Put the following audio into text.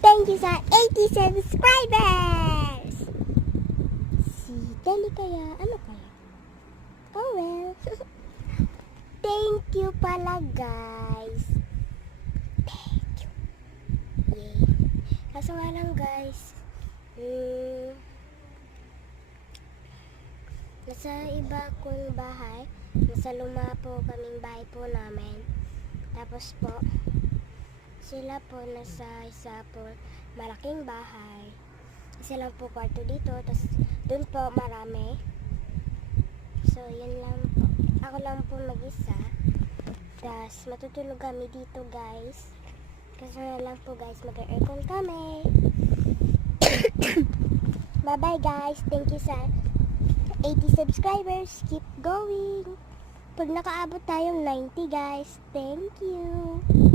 Thank you sa 80 subscribers! Si Kelly kaya? Ano kaya? Oh well. Thank you pala guys. Thank you. Yay. Kaso nga lang guys, nasa iba kong bahay. Nasa luma po kaming bahay po namin. Tapos po, sila po nasa isa po malaking bahay. Isa lang po kwarto dito. Tapos dun po marami. So yun lang po. Ako lang po mag-isa. Tapos matutulog kami dito guys. Kasi na lang po guys, mag-aircon kami. Bye bye guys. Thank you sa 80 subscribers. Keep going. Pag nakaabot tayong 90 guys. Thank you.